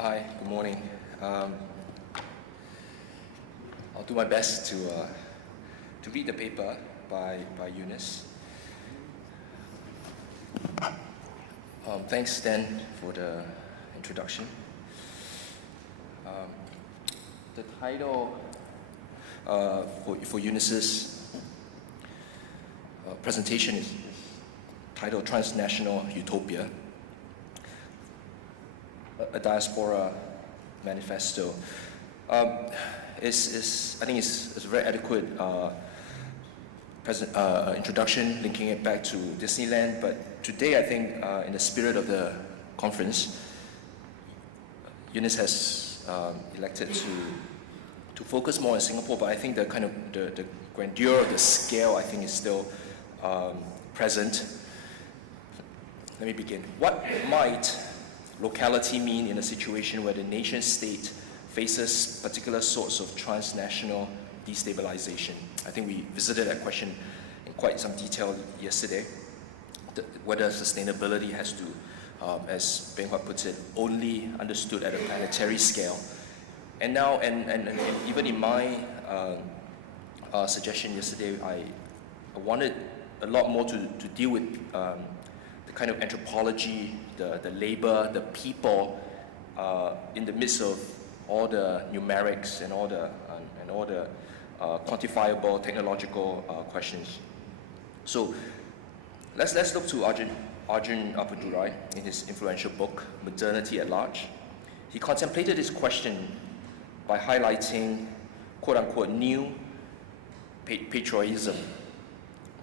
Hi, good morning. I'll do my best to read the paper by Eunice. Thanks, Dan, for the introduction. The title for Eunice's presentation is titled Transnational Utopia, a Diaspora Manifesto. I think it's a very adequate introduction, linking it back to Disneyland. But today, I think, in the spirit of the conference, Eunice has elected to focus more on Singapore. But I think the kind of the grandeur of the scale, I think, is still present. Let me begin. What might locality mean in a situation where the nation state faces particular sorts of transnational destabilization? I think we visited that question in quite some detail yesterday. Whether sustainability has to, as Beng Huat puts it, only understood at a planetary scale. And now, and even in my suggestion yesterday, I wanted a lot more to deal with the kind of anthropology, the labor, the people in the midst of all the numerics and all the quantifiable technological questions. So let's look to Arjun Appadurai in his influential book, Modernity at Large. He contemplated this question by highlighting quote-unquote new patriotism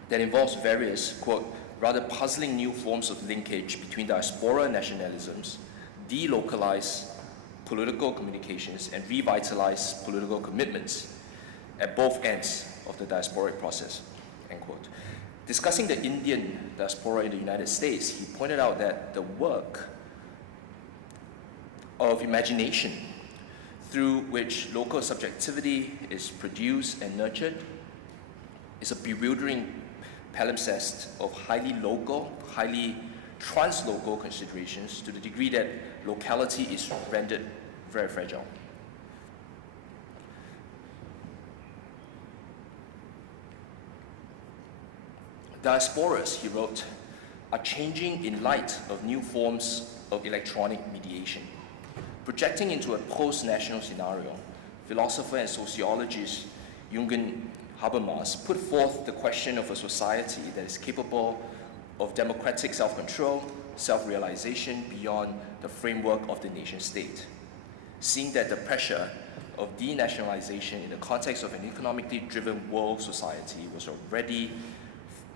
that involves various, quote, rather puzzling new forms of linkage between diaspora nationalisms, delocalized political communications, and revitalized political commitments at both ends of the diasporic process, end quote. Discussing the Indian diaspora in the United States, he pointed out that the work of imagination through which local subjectivity is produced and nurtured is a bewildering palimpsest of highly local, highly translocal considerations to the degree that locality is rendered very fragile. Diasporas, he wrote, are changing in light of new forms of electronic mediation. Projecting into a post-national scenario, philosopher and sociologist Jürgen Habermas put forth the question of a society that is capable of democratic self-control, self-realization beyond the framework of the nation-state. Seeing that the pressure of denationalization in the context of an economically driven world society was already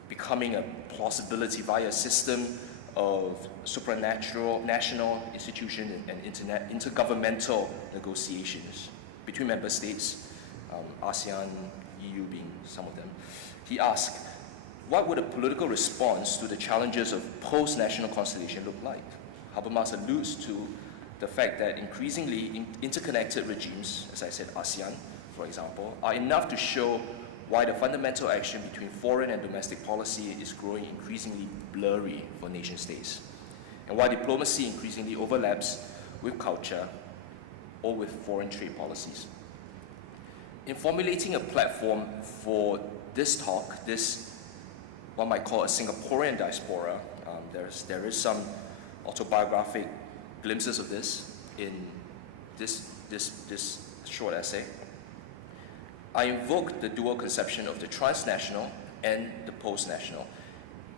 becoming a plausibility via a system of supranatural national institutions and intergovernmental negotiations between member states, ASEAN, EU being some of them. He asked, what would a political response to the challenges of post-national constellation look like? Habermas alludes to the fact that increasingly interconnected regimes, as I said, ASEAN, for example, are enough to show why the fundamental action between foreign and domestic policy is growing increasingly blurry for nation states, and why diplomacy increasingly overlaps with culture or with foreign trade policies. In formulating a platform for this talk, this one might call a Singaporean diaspora, there is some autobiographic glimpses of this in this short essay. I invoke the dual conception of the transnational and the post-national.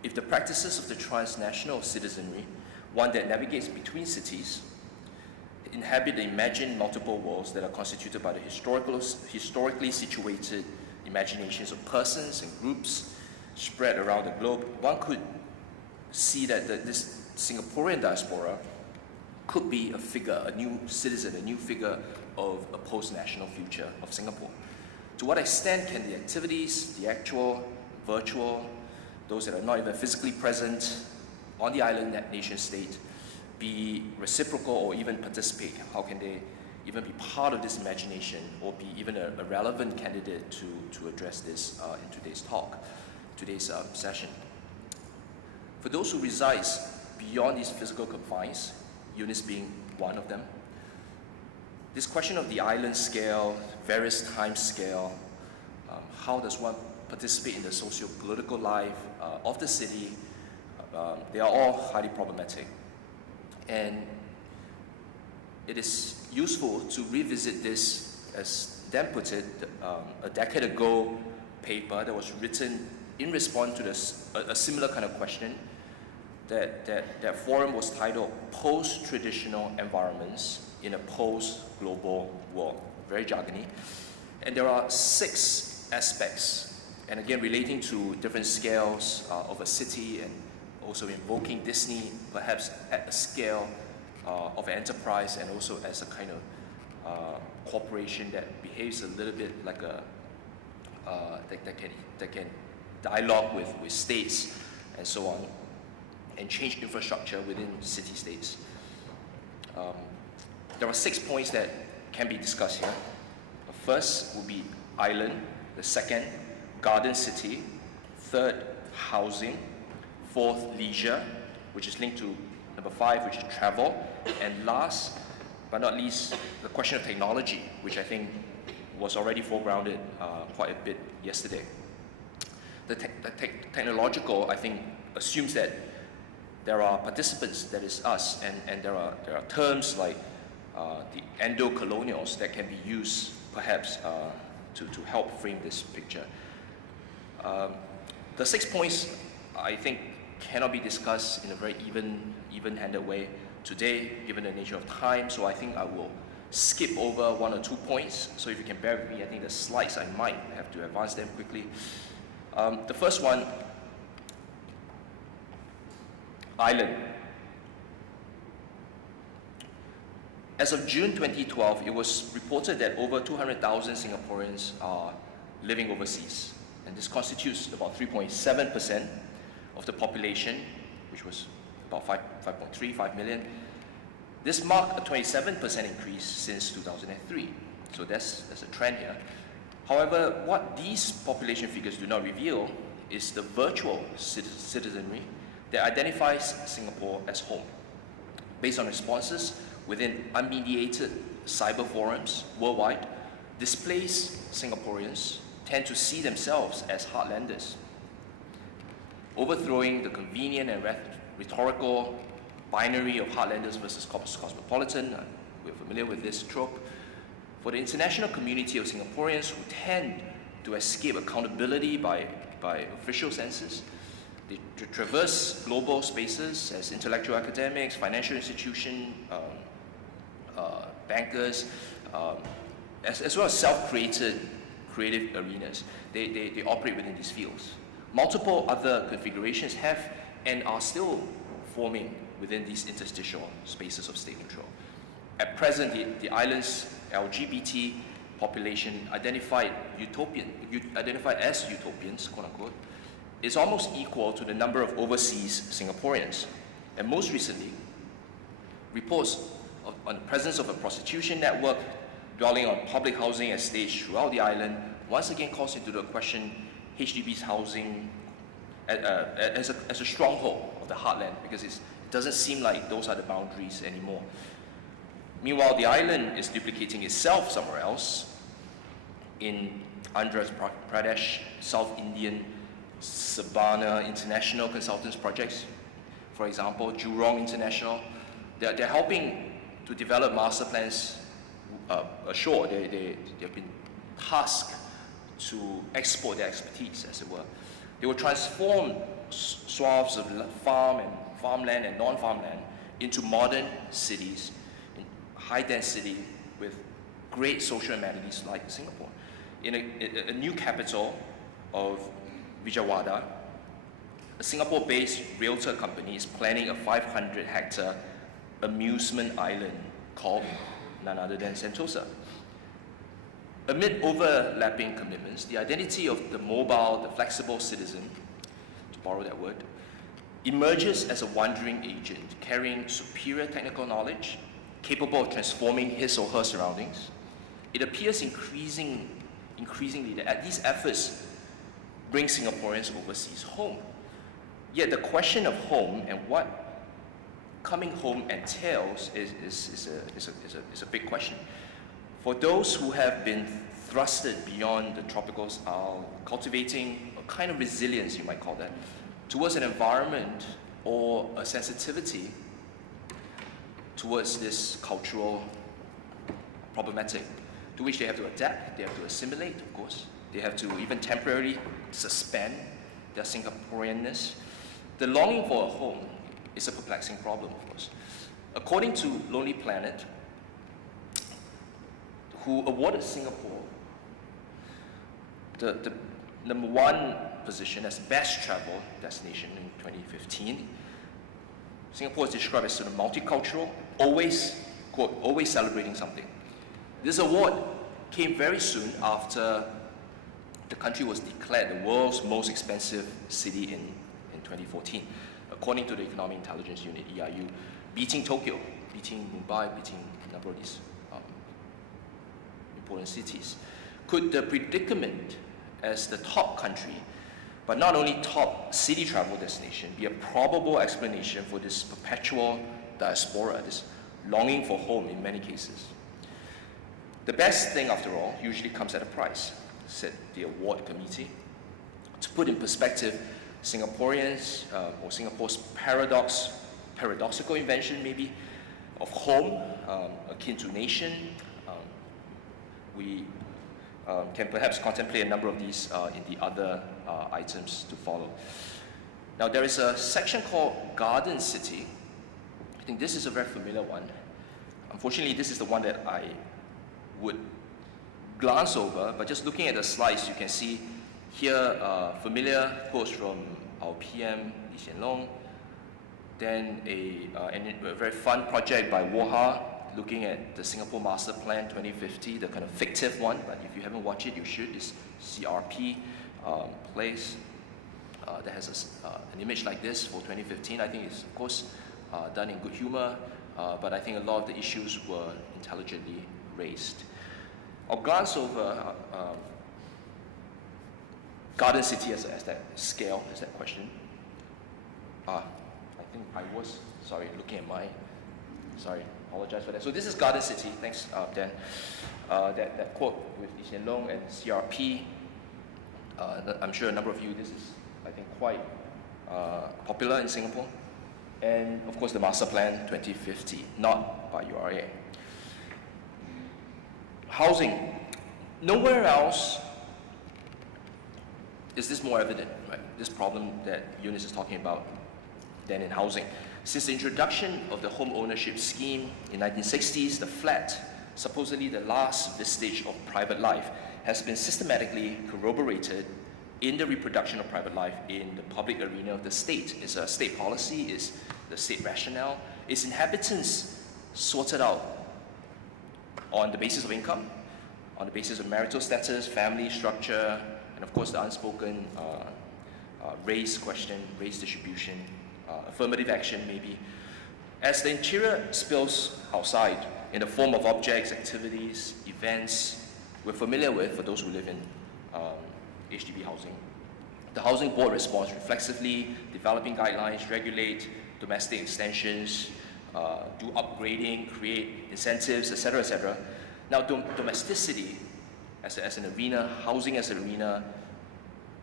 If the practices of the transnational citizenry, one that navigates between cities, inhabit the imagined multiple worlds that are constituted by the historically situated imaginations of persons and groups spread around the globe, one could see that this Singaporean diaspora could be a figure, a new citizen, a new figure of a post-national future of Singapore. To what extent can the activities, the actual, virtual, those that are not even physically present on the island nation state, be reciprocal or even participate? How can they even be part of this imagination or be even a relevant candidate to address this in today's talk, today's session? For those who reside beyond these physical confines, Eunice being one of them, This question of the island scale, various time scale, how does one participate in the socio-political life of the city, they are all highly problematic. And it is useful to revisit this, as Dan put it, a decade ago paper that was written in response to a similar kind of question. That forum was titled Post-Traditional Environments in a Post-Global World. Very jargony. And there are 6 aspects, and again relating to different scales of a city, and also invoking Disney perhaps at the scale of an enterprise, and also as a kind of corporation that behaves a little bit like a that can dialogue with states and so on, and change infrastructure within city-states. There are 6 points that can be discussed here. The first will be island. The second, garden city. Third, housing. Fourth, leisure, which is linked to number 5, which is travel. And last but not least, the question of technology, which I think was already foregrounded quite a bit yesterday. The technological, I think, assumes that there are participants, that is us, and there are terms like the endo-colonials that can be used perhaps to help frame this picture. The 6 points, I think, cannot be discussed in a very even-handed way today, given the nature of time, so I think I will skip over 1 or 2 points. So if you can bear with me, I think the slides, I might have to advance them quickly. The first one, island. As of June 2012, it was reported that over 200,000 Singaporeans are living overseas, and this constitutes about 3.7% of the population, which was about 5 million. This marked a 27% increase since 2003, so there's a trend here. However, what these population figures do not reveal is the virtual citizenry that identifies Singapore as home. Based on responses within unmediated cyber forums worldwide, displaced Singaporeans tend to see themselves as heartlanders, overthrowing the convenient and rhetorical binary of heartlanders versus cosmopolitan. We're familiar with this trope. For the international community of Singaporeans who tend to escape accountability by official senses, they traverse global spaces as intellectual academics, financial institutions, bankers, as well as self-created creative arenas. They operate within these fields. Multiple other configurations have and are still forming within these interstitial spaces of state control. At present, the island's LGBT population identified as utopians, quote unquote, is almost equal to the number of overseas Singaporeans. And most recently, reports on the presence of a prostitution network dwelling on public housing estates throughout the island once again calls into the question HDB's housing as a stronghold of the heartland, because it doesn't seem like those are the boundaries anymore. Meanwhile, the island is duplicating itself somewhere else in Andhra Pradesh, South Indian, Sabana International Consultants projects, for example, Jurong International. They're helping to develop master plans ashore. They've been tasked to export their expertise, as it were. They will transform swaths of farmland and non-farmland into modern cities, in high density, with great social amenities like Singapore. In a new capital of Vijayawada, a Singapore-based realtor company is planning a 500-hectare amusement island called none other than Sentosa. Amid overlapping commitments, the identity of the mobile, the flexible citizen, to borrow that word, emerges as a wandering agent carrying superior technical knowledge, capable of transforming his or her surroundings. It appears increasingly that these efforts bring Singaporeans overseas home. Yet the question of home and what coming home entails is a big question. For those who have been thrusted beyond the tropicals are cultivating a kind of resilience, you might call that, towards an environment or a sensitivity towards this cultural problematic, to which they have to adapt, they have to assimilate, of course. They have to even temporarily suspend their Singaporeanness. The longing for a home is a perplexing problem, of course. According to Lonely Planet, who awarded Singapore the number 1 position as best travel destination in 2015, Singapore is described as sort of multicultural, always, quote, always celebrating something. This award came very soon after the country was declared the world's most expensive city in 2014, according to the Economic Intelligence Unit, EIU, beating Tokyo, beating Mumbai, beating a number of these important cities. Could the predicament as the top country, but not only top city travel destination, be a probable explanation for this perpetual diaspora, this longing for home in many cases? The best thing, after all, usually comes at a price, said the award committee. To put in perspective, Singaporeans, or Singapore's paradoxical invention maybe, of home, akin to nation, we can perhaps contemplate a number of these in the other items to follow. Now, there is a section called Garden City. I think this is a very familiar one. Unfortunately, this is the one that I would glance over, but just looking at the slides, you can see here familiar quotes from our PM, Lee Hsien Loong, then a very fun project by Woha, looking at the Singapore Master Plan 2050, the kind of fictive one, but if you haven't watched it, you should. This CRP place that has an image like this for 2015. I think it's, of course, done in good humor, but I think a lot of the issues were intelligently raised. I'll glance over Garden City as that scale, as that question. I think I was, sorry, looking at my, sorry, apologize for that. So this is Garden City, thanks Dan. That quote with Lee Hsien Loong and CRP, I'm sure a number of you, this is, I think, quite popular in Singapore. And of course the Master Plan 2050, not by URA. Housing. Nowhere else is this more evident, right? This problem that Eunice is talking about than in housing. Since the introduction of the home ownership scheme in 1960s, the flat, supposedly the last vestige of private life, has been systematically corroborated in the reproduction of private life in the public arena of the state. It's a state policy, it's the state rationale, its inhabitants sorted out on the basis of income, on the basis of marital status, family structure, and of course the unspoken race question, race distribution, affirmative action maybe. As the interior spills outside in the form of objects, activities, events we're familiar with for those who live in HDB housing, the Housing Board responds reflexively, developing guidelines, regulate domestic extensions, do upgrading, create incentives, etc., etc. Now, domesticity as an arena, housing as an arena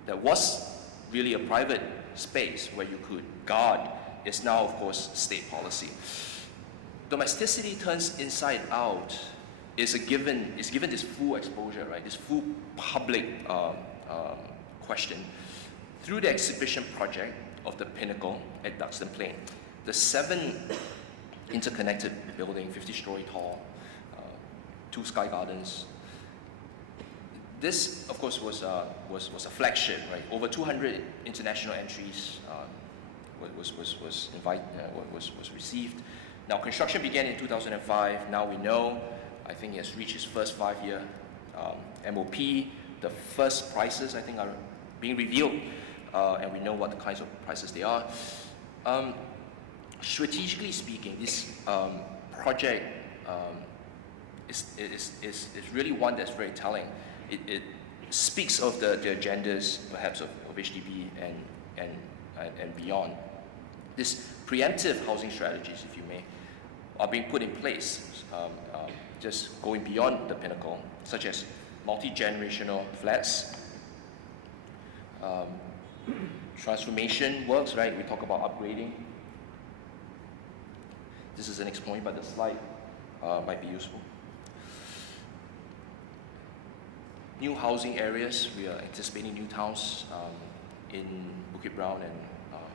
that was really a private space where you could guard is now, of course, state policy. Domesticity turns inside out is given this full exposure, right? This full public question through the exhibition project of the Pinnacle at Duxton Plain. The 7 interconnected building, 50-story tall, 2 sky gardens. This, of course, was a flagship, right? Over 200 international entries was received. Now, construction began in 2005. Now we know, I think it has reached its first 5-year MOP. The first prices, I think, are being revealed, and we know what the kinds of prices they are. Strategically speaking, this project is really one that's very telling. It speaks of the agendas, perhaps, of HDB and beyond. This preemptive housing strategies, if you may, are being put in place, just going beyond the pinnacle, such as multi-generational flats, transformation works, right? We talk about upgrading. This is an exploring, but the slide might be useful. New housing areas, we are anticipating new towns in Bukit Brown and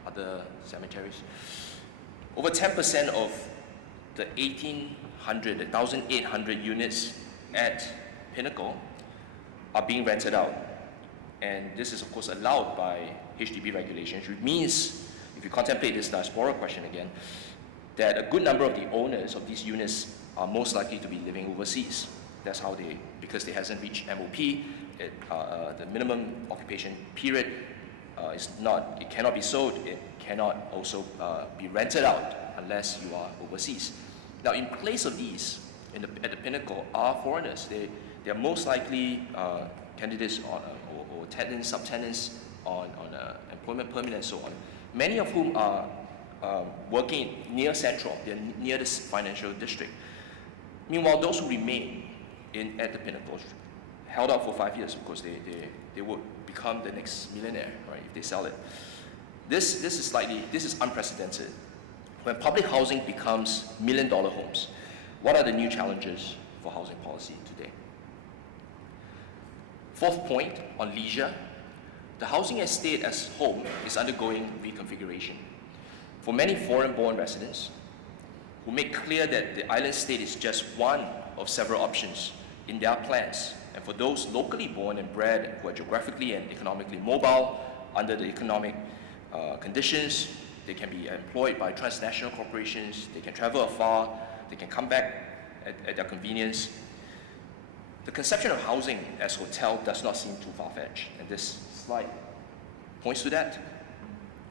other cemeteries. Over 10% of the 1,800 units at Pinnacle are being rented out. And this is of course allowed by HDB regulations, which means, if you contemplate this diaspora question again, that a good number of the owners of these units are most likely to be living overseas. That's how because they hasn't reached MOP, the minimum occupation period it cannot be sold, it cannot also be rented out unless you are overseas. Now, in place of these, at the Pinnacle, are foreigners. They are most likely candidates or tenants, subtenants on employment permit and so on, many of whom are working near Central, they're near this financial district. Meanwhile, those who remain at the Pinnacle, held out for 5 years because they would become the next millionaire, right, if they sell it. This is unprecedented. When public housing becomes million-dollar homes, what are the new challenges for housing policy today? Fourth point, on leisure, the housing estate as home is undergoing reconfiguration. For many foreign-born residents who make clear that the island state is just one of several options in their plans, and for those locally born and bred who are geographically and economically mobile under the economic conditions, they can be employed by transnational corporations, they can travel afar, they can come back at their convenience. The conception of housing as hotel does not seem too far-fetched, and this slide points to that.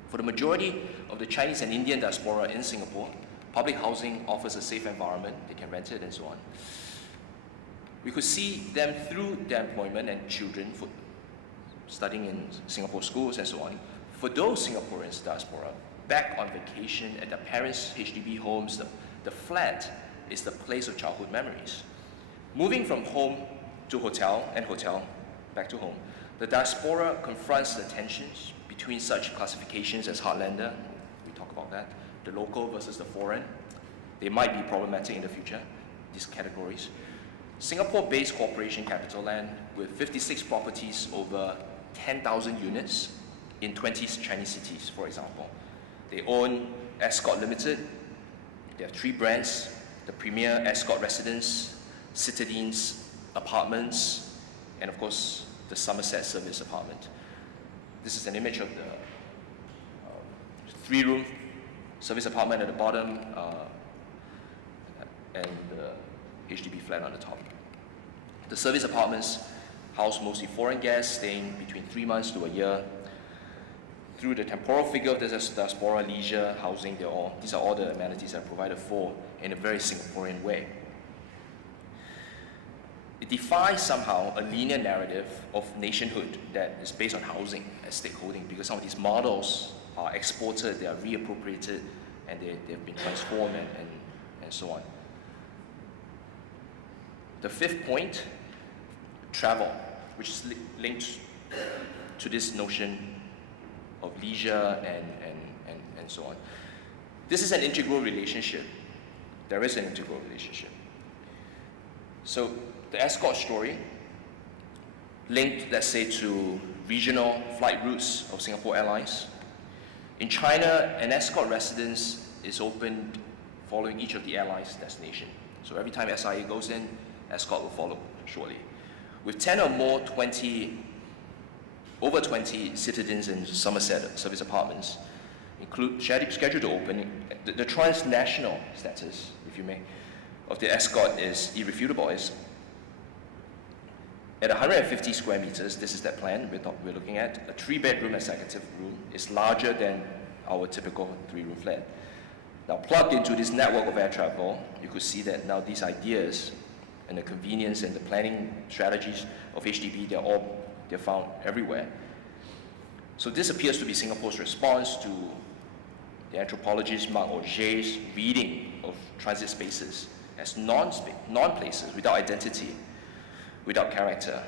For the majority of the Chinese and Indian diaspora in Singapore, public housing offers a safe environment, they can rent it and so on. We could see them through their employment and children for studying in Singapore schools and so on. For those Singaporeans diaspora, back on vacation at their parents' HDB homes, the flat is the place of childhood memories. Moving from home to hotel and hotel back to home, the diaspora confronts the tensions between such classifications as heartlander, we talk about that, the local versus the foreign. They might be problematic in the future, these categories. Singapore-based corporation CapitaLand with 56 properties over 10,000 units in 20 Chinese cities, for example. They own Escort Limited, they have 3 brands, the Premier Escort Residence, Citadines Apartments, and of course, the Somerset Service Apartment. This is an image of the 3-room service apartment at the bottom and the HDB flat on the top. The service apartments house mostly foreign guests staying between 3 months to a year. Through the temporal figure of the diaspora, leisure, housing, these are all the amenities that are provided for in a very Singaporean way. It defies somehow a linear narrative of nationhood that is based on housing as stakeholding, because some of these models are exported, they are reappropriated, and they've been transformed and so on. The fifth point, travel, which is linked to this notion of leisure and so on. This is an integral relationship. There is an integral relationship. So the escort story linked, let's say, to regional flight routes of Singapore Airlines. In China, an escort residence is opened following each of the airlines' destination. So every time SIA goes in, escort will follow shortly. With 10 or more over 20 Citadines and Somerset service apartments, scheduled to open, the transnational status, if you may, of the escort is irrefutable. At 150 square meters, this is that plan we're looking at, a 3-bedroom executive room is larger than our typical 3-room flat. Now, plugged into this network of air travel, you could see that now these ideas and the convenience and the planning strategies of HDB, they're found everywhere. So this appears to be Singapore's response to the anthropologist Marc Augier's reading of transit spaces as non-places without identity, without character,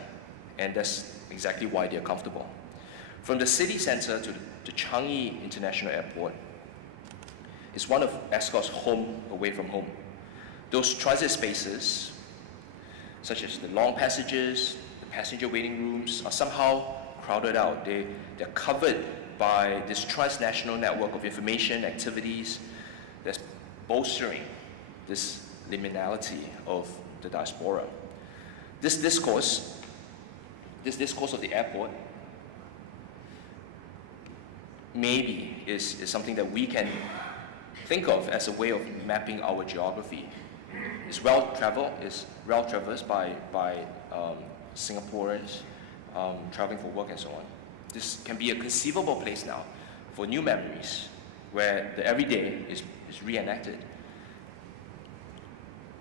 and that's exactly why they're comfortable. From the city center to the Changi International Airport is one of Ascot's home away from home. Those transit spaces, such as the long passages, the passenger waiting rooms, are somehow crowded out. They're covered by this transnational network of information activities that's bolstering this liminality of the diaspora. This discourse of the airport maybe is something that we can think of as a way of mapping our geography. It's well traversed by Singaporeans traveling for work and so on. This can be a conceivable place now for new memories where the everyday is reenacted.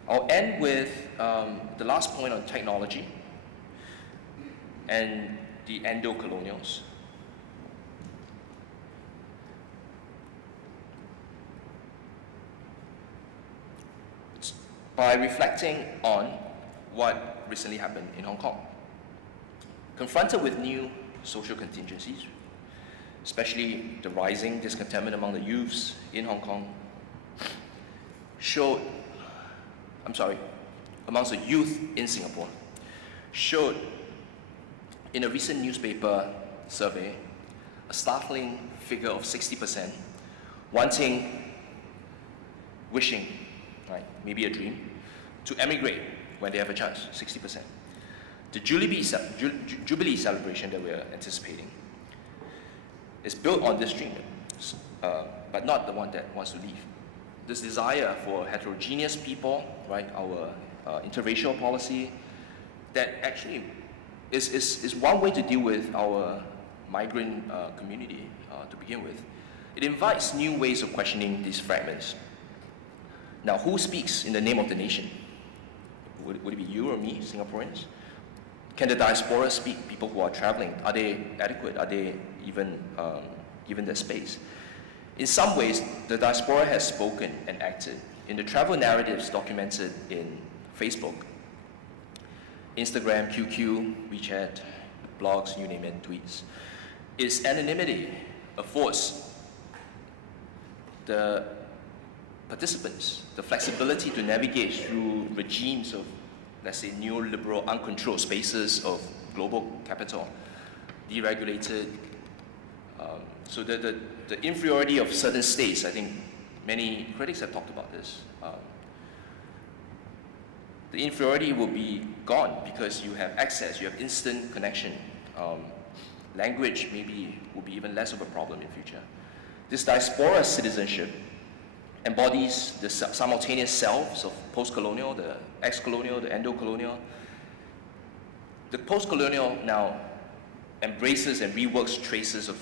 I'll end with the last point on technology and the endo-colonials. By reflecting on what recently happened in Hong Kong. Confronted with new social contingencies, especially the rising discontentment among the youths in Hong Kong, amongst the youth in Singapore, showed in a recent newspaper survey a startling figure of 60% wishing, right, maybe a dream, to emigrate when they have a chance, 60%. The Jubilee celebration that we're anticipating is built on this dream, but not the one that wants to leave. This desire for heterogeneous people, right, our interracial policy, that actually is one way to deal with our migrant community to begin with. It invites new ways of questioning these fragments. Now, who speaks in the name of the nation? Would it be you or me, Singaporeans? Can the diaspora speak, people who are traveling? Are they adequate? Are they even given their space? In some ways, the diaspora has spoken and acted in the travel narratives documented in Facebook, Instagram, QQ, WeChat, blogs, you name it, tweets. Its anonymity affords the participants the flexibility to navigate through regimes of, let's say, neoliberal, uncontrolled spaces of global capital, deregulated. So the inferiority of certain states, I think many critics have talked about this. The inferiority will be gone because you have access, you have instant connection. Language maybe will be even less of a problem in future. This diaspora citizenship embodies the simultaneous selves of post-colonial, the ex-colonial, the endo-colonial. The post-colonial now embraces and reworks traces of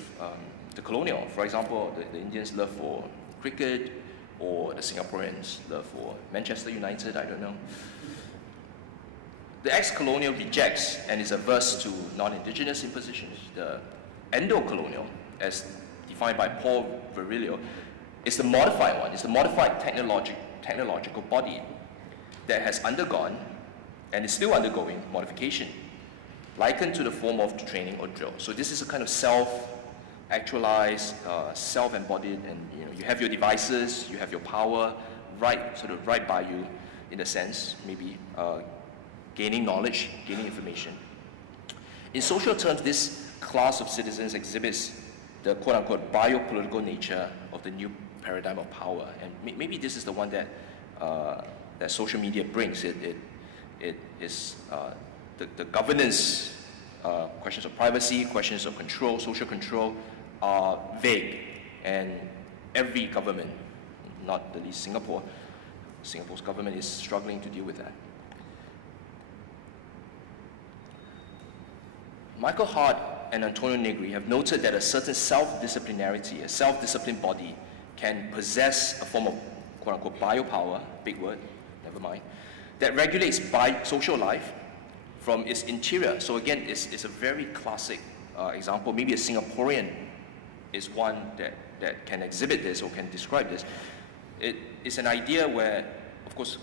the colonial. For example, the Indians' love for cricket, or the Singaporeans' love for Manchester United, I don't know. The ex-colonial rejects and is averse to non-indigenous impositions. The endo-colonial, as defined by Paul Virilio, is the modified one. It's the modified technological body that has undergone and is still undergoing modification, likened to the form of training or drill. So this is a kind of self-actualized, self-embodied, and you have your devices, you have your power right by you, in a sense, maybe gaining knowledge, gaining information. In social terms, this class of citizens exhibits the quote-unquote biopolitical nature of the new paradigm of power, and maybe this is the one that that social media brings. It is the governance, questions of privacy, questions of control, social control are vague, and every government, not the least Singapore's government is struggling to deal with that. Michael Hart and Antonio Negri have noted that a certain self-disciplinarity, a self-disciplined body, can possess a form of quote-unquote biopower, big word, never mind, that regulates social life from its interior. So again, it's a very classic example. Maybe a Singaporean is one that that can exhibit this or can describe this. It is an idea where, of course,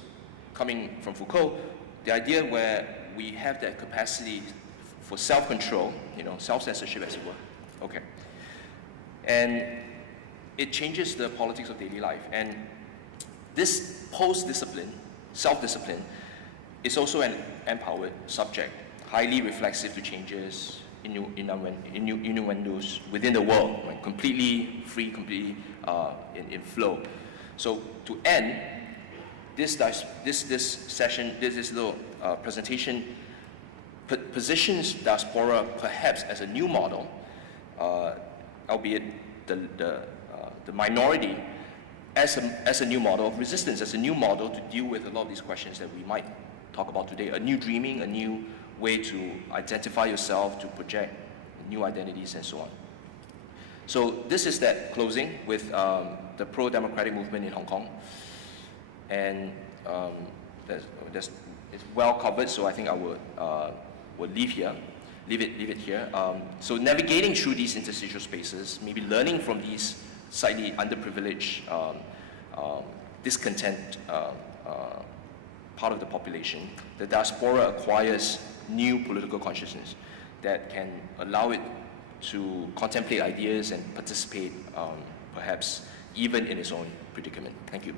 coming from Foucault, the idea where we have that capacity for self-control, self-censorship as it were. Okay. And it changes the politics of daily life. And this post-discipline, self-discipline, is also an empowered subject, highly reflexive to changes, innuendos within the world, right? Completely free, completely in flow. So to end this session, this little presentation positions diaspora perhaps as a new model, albeit the minority as a new model of resistance, as a new model to deal with a lot of these questions that we might talk about today. A new dreaming, a new way to identify yourself, to project new identities, and so on. So this is that closing with the pro-democratic movement in Hong Kong. And it's well covered, so I think I would leave it here. So navigating through these interstitial spaces, maybe learning from these slightly underprivileged, discontent part of the population, the diaspora acquires new political consciousness that can allow it to contemplate ideas and participate, perhaps even in its own predicament. Thank you.